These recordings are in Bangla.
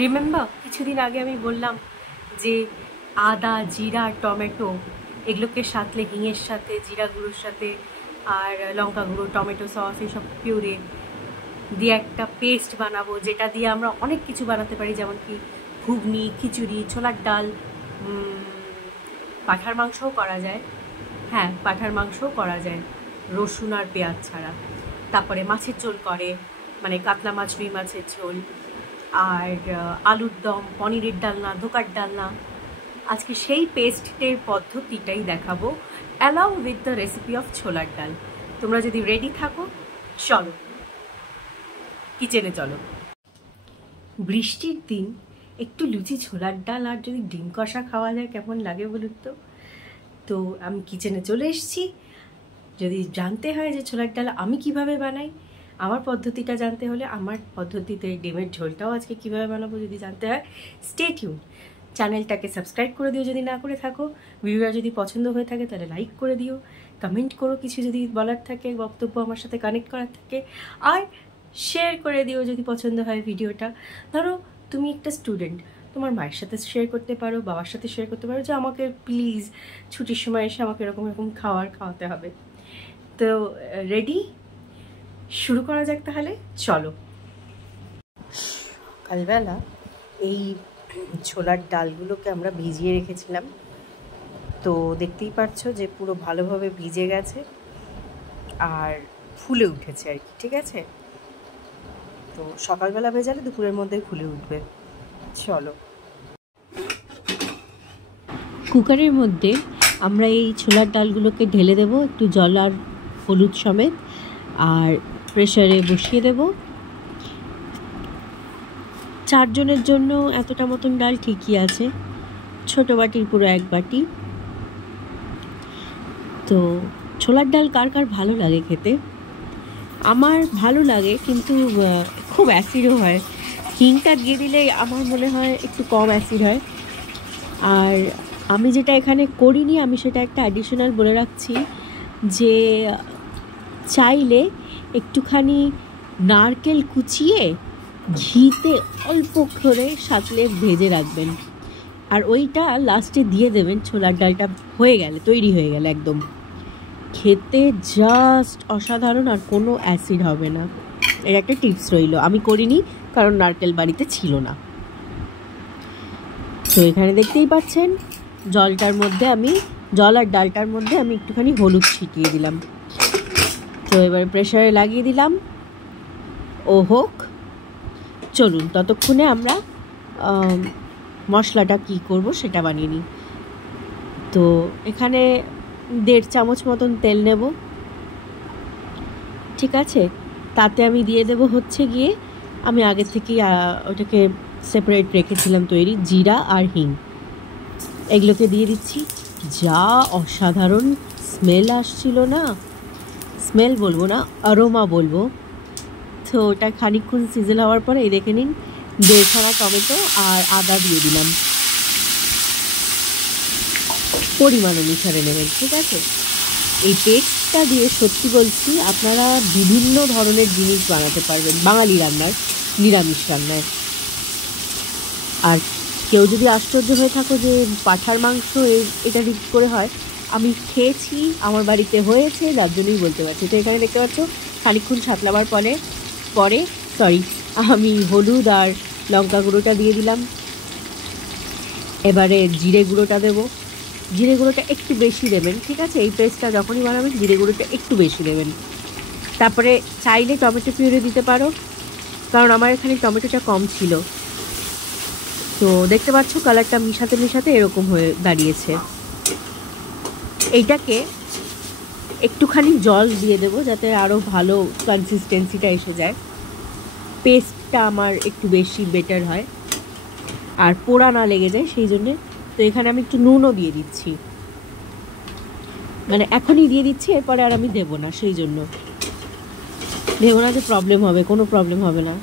রিমেম্বার কিছুদিন আগে আমি বললাম যে আদা, জিরা, টমেটো এগুলোকে সাথে হিঙের সাথে, জিরা গুঁড়োর সাথে আর লঙ্কা গুঁড়ো, টমেটো সস এইসব পিউরে দিয়ে একটা পেস্ট বানাবো, যেটা দিয়ে আমরা অনেক কিছু বানাতে পারি, যেমন কি ঘুগনি, খিচুড়ি, ছোলার ডাল, পাঁঠার মাংসও করা যায়। হ্যাঁ, পাঁঠার মাংসও করা যায় রসুন আর পেঁয়াজ ছাড়া। তারপরে মাছের ঝোল করে, মানে কাতলা মাছ, রুই মাছের ঝোল, আর আলুর দম, পনিরের ডালনা, ধোকার ডালনা। আজকে সেই পেস্টের পদ্ধতিটাই দেখাবো, along with the recipe of ছোলার ডাল। তোমরা যদি রেডি থাকো, চলো কিচেনে চলো। বৃষ্টির দিন একটু লুচি, ছোলার ডাল আর যদি ডিম কষা খাওয়া যায় কেমন লাগে বলুন তো। তো আমি কিচেনে চলে এসেছি। যদি জানতে হয় যে ছোলার ডাল আমি কিভাবে বানাই, আমার পদ্ধতিটা জানতে হলে, আমার পদ্ধতিতে ডিমের ঝোলটাও আজকে কিভাবে বানাবো যদি জানতে হয়, স্টে টিউন। চ্যানেলটাকে সাবস্ক্রাইব করে দিও যদি না করে থাকো। ভিডিওটা যদি পছন্দ হয়ে থাকে তাহলে লাইক করে দিও, কমেন্ট করো কিছু যদি বলার থাকে, বক্তব্য আমার সাথে কানেক্ট করার থাকে, আর শেয়ার করে দিও যদি পছন্দ হয় ভিডিওটা। ধরো তুমি একটা স্টুডেন্ট, তোমার মায়ের সাথে শেয়ার করতে পারো, বাবার সাথে শেয়ার করতে পারো যে আমাকে প্লিজ ছুটির সময় এসে আমাকে এরকম এরকম খাওয়াতে হবে। তো রেডি, শুরু করা যাক তাহলে, চলো। কালবেলা এই ছোলার ডালগুলোকে আমরা ভিজিয়ে রেখেছিলাম, তো দেখতেই পাচ্ছ যে পুরো ভালোভাবে ভিজে গেছে আর ফুলে উঠেছে আর কি, ঠিক আছে। তো সকালবেলা ভেজালে দুপুরের মধ্যেই ফুলে উঠবে। চলো, কুকারের মধ্যে আমরা এই ছোলার ডালগুলোকে ঢেলে দেব একটু জল আর হলুদ সমেত, আর প্রেসারে বসিয়ে দেব। 4 জনের জন্য এতটা মতন ডাল ঠিকই আছে, ছোট বাটির পুরো 1 বাটি। তো ছোলার ডাল কার কার ভালো লাগে খেতে? আমার ভালো লাগে, কিন্তু খুব অ্যাসিডও হয়। হিংটা দিয়ে দিলে আমার মনে হয় একটু কম অ্যাসিড হয়। আর আমি যেটা এখানে করিনি, আমি সেটা একটা অ্যাডিশনাল বলে রাখছি, যে চাইলে একটুখানি নারকেল কুচিয়ে ঘিতে অল্প করে সাঁতলে ভেজে রাখবেন, আর ওইটা লাস্টে দিয়ে দেবেন ছোলার ডালটা হয়ে গেলে, তৈরি হয়ে গেলে একদম। খেতে জাস্ট অসাধারণ, আর কোনো অ্যাসিড হবে না। এর একটা টিপস রইল, আমি করিনি কারণ নারকেল বাড়িতে ছিল না। তো এখানে দেখতেই পাচ্ছেন জলটার মধ্যে আমি, জল আর ডালটার মধ্যে আমি একটুখানি হলুদ ছিটিয়ে দিলাম। তো এবার প্রেসারে লাগিয়ে দিলাম, ও হোক। চলুন ততক্ষণে আমরা মশলাটা কি করব সেটা বানিয়ে নিই। তো এখানে 1.5 চামচ মতন তেল নেব, ঠিক আছে। তাতে আমি দিয়ে দেব হচ্ছে গিয়ে, আমি আগে থেকেই ওটাকে সেপারেট রেখেছিলাম তৈরি, জিরা আর হিং, এগুলোকে দিয়ে দিচ্ছি। যা অসাধারণ স্মেল আসছিল না, স্মেল বলবো না, অ্যারোমা বলবো। তো ওটা খানিকক্ষণ সিজল হওয়ার পরে এই দেখে নিন 1.5 খানা টমেটো আর আদা দিয়ে দিলাম, পরিমাণ অনুসারে নেবেন, ঠিক আছে। এই পেস্টটা দিয়ে সত্যি বলছি আপনারা বিভিন্ন ধরনের জিনিস বানাতে পারবেন বাঙালি রান্নার, নিরামিষ রান্নায়। আর কেউ যদি আশ্চর্য হয়ে থাকো যে পাঁঠার মাংস এটা দিক করে হয়, আমি খেয়েছি, আমার বাড়িতে হয়েছে, যার জন্যই বলতে পারছি। তো এখানে দেখতে পাচ্ছ খানিকক্ষণ ছাতলাবার পরে আমি হলুদ আর লঙ্কা গুঁড়োটা দিয়ে দিলাম। এবারে জিরে গুঁড়োটা দেবো, জিরে গুঁড়োটা একটু বেশি দেবেন, ঠিক আছে। এই পেস্টটা যখনই বানাবেন জিরে গুঁড়োটা একটু বেশি দেবেন। তারপরে চাইলে টমেটো পিউরে দিতে পারো, কারণ আমার এখানে টমেটোটা কম ছিল। তো দেখতে পাচ্ছ কালারটা মিশাতে এরকম হয়ে দাঁড়িয়েছে। এইটাকে একটুখানি জল দিয়ে দেবো যাতে আরও ভালো কনসিস্টেন্সিটা এসে যায়, পেস্টটা আমার একটু বেশি বেটার হয় আর পোড়া না লেগে যায় সেই জন্যে। তো এখানে আমি একটু নুনও দিয়ে দিচ্ছি, মানে এখনই দিয়ে দিচ্ছি, এরপরে আর আমি দেবো না, সেই জন্য দেবো না যে প্রবলেম হবে, কোনো প্রবলেম হবে না।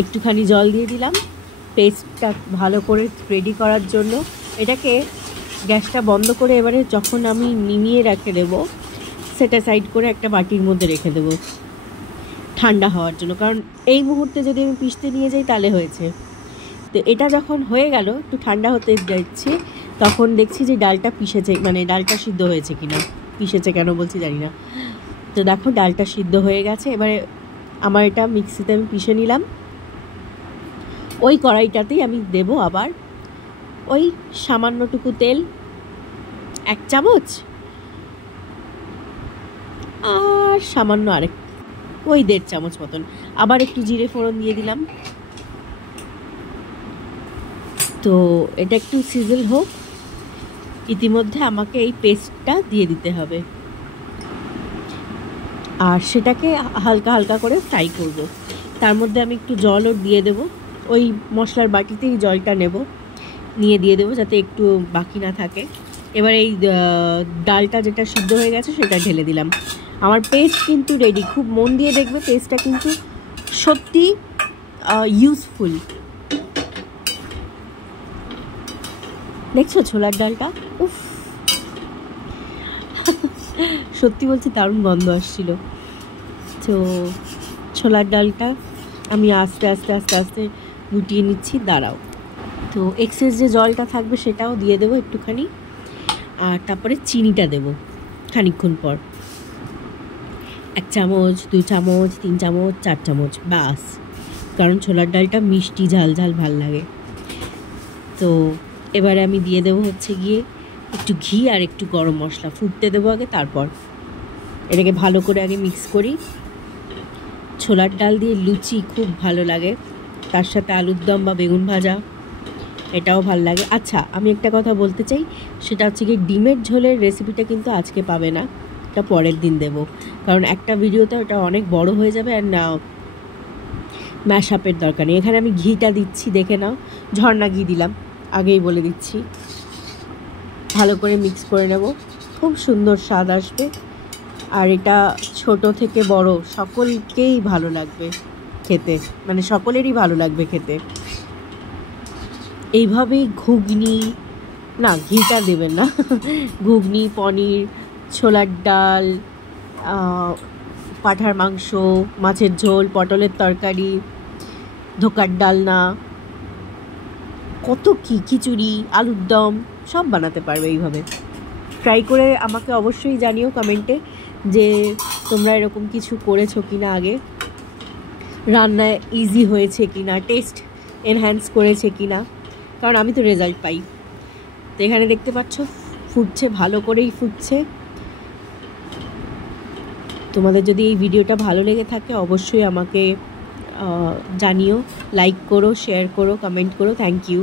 একটুখানি জল দিয়ে দিলাম পেস্টটা ভালো করে রেডি করার জন্য। এটাকে গ্যাসটা বন্ধ করে এবারে যখন আমি নিমিয়ে রেখে দেবো, সেটা সাইড করে একটা বাটির মধ্যে রেখে দেবো ঠান্ডা হওয়ার জন্য, কারণ এই মুহূর্তে যদি আমি পিষতে নিয়ে যাই তাহলে হয়েছে তো এটা যখন হয়ে গেল, একটু ঠান্ডা হতে যাচ্ছে, তখন দেখছি যে ডালটা পিষেছে, মানে ডালটা সিদ্ধ হয়েছে কিনা, পিষেছে কেন বলছি জানি না। তো দেখো ডালটা সিদ্ধ হয়ে গেছে। এবারে আমার এটা মিক্সিতে আমি পিষে নিলাম। ওই কড়াইটাতেই আমি দেব আবার ওই সামান্যটুকু তেল, 1 চামচ, আর সামান্য আরেক ওই 1.5 চামচ মতন, আবার একটু জিরে ফোড়ন দিয়ে দিলাম। তো এটা একটু সিজল হোক, ইতিমধ্যে আমাকে এই পেস্টটা দিয়ে দিতে হবে, আর সেটাকে হালকা হালকা করে ফ্রাই করব। তার মধ্যে আমি একটু জলও দিয়ে দেব, ওই মশলার বাটিতেই জলটা নেব, নিয়ে দিয়ে দেবো যাতে একটু বাকি না থাকে। এবার এই ডালটা যেটা সিদ্ধ হয়ে গেছে সেটা ঢেলে দিলাম। আমার পেস্ট কিন্তু রেডি। খুব মন দিয়ে দেখবে, পেস্টটা কিন্তু সত্যি ইউজফুল। দেখছো ছোলার ডালটা, উফ সত্যি বলছি দারুণ গন্ধ আসছিল। তো ছোলার ডালটা আমি আস্তে আস্তে আস্তে আস্তে গুটিয়ে নিচ্ছি, দাঁড়াও। তো এক্সেস যে জলটা থাকবে সেটাও দিয়ে দেবো একটুখানি, আর তারপরে চিনিটা দেব খানিকক্ষণ পর, 1 চামচ, 2 চামচ, 3 চামচ, 4 চামচ, বাস। কারণ ছোলার ডালটা মিষ্টি ঝাল ঝাল ভাল লাগে। তো এবারে আমি দিয়ে দেবো হচ্ছে গিয়ে একটু ঘি আর একটু গরম মশলা, ফুটতে দেবো আগে, তারপর এটাকে ভালো করে আগে মিক্স করি। ছোলার ডাল দিয়ে লুচি খুব ভালো লাগে, তার সাথে আলুর দম বা বেগুন ভাজা, এটাও ভাল লাগে। আচ্ছা, আমি একটা কথা বলতে চাই, সেটা হচ্ছে কি ডিমের ঝোলের রেসিপিটা কিন্তু আজকে পাবে না, এটা পরের দিন দেব, কারণ একটা ভিডিওতে ওটা অনেক বড় হয়ে যাবে, আর না ম্যাশ আপের দরকার নেই। এখানে আমি ঘিটা দিচ্ছি, দেখে নাও, ঝর্ণা ঘি দিলাম, আগেই বলে দিচ্ছি। ভালো করে মিক্স করে নেব, খুব সুন্দর স্বাদ আসবে, আর এটা ছোট থেকে বড় সকলকেই ভালো লাগবে খেতে, মানে সকলেরই ভালো লাগবে খেতে। এইভাবেই ঘুগনি, না ঘিটা দেবেন না, ঘুগনি, পনির, ছোলার ডাল, পাঁঠার মাংস, মাছের ঝোল, পটলের তরকারি, ধোকার ডালনা, কত কি, খিচুড়ি, আলুর দম, সব বানাতে পারবে এইভাবে। ট্রাই করে আমাকে অবশ্যই জানিও কমেন্টে যে তোমরা এরকম কিছু করেছো কি না, আগে রান্নায় ইজি হয়েছে কি না, টেস্ট এনহ্যান্স করেছে কি না, কারণ আমি তো রেজাল্ট পাই। তো এখানে দেখতে পাচ্ছ ফুটছে, ভালো করেই ফুটছে। তোমাদের যদি এই ভিডিওটা ভালো লেগে থাকে অবশ্যই আমাকে জানিও, লাইক করো, শেয়ার করো, কমেন্ট করো। Thank you.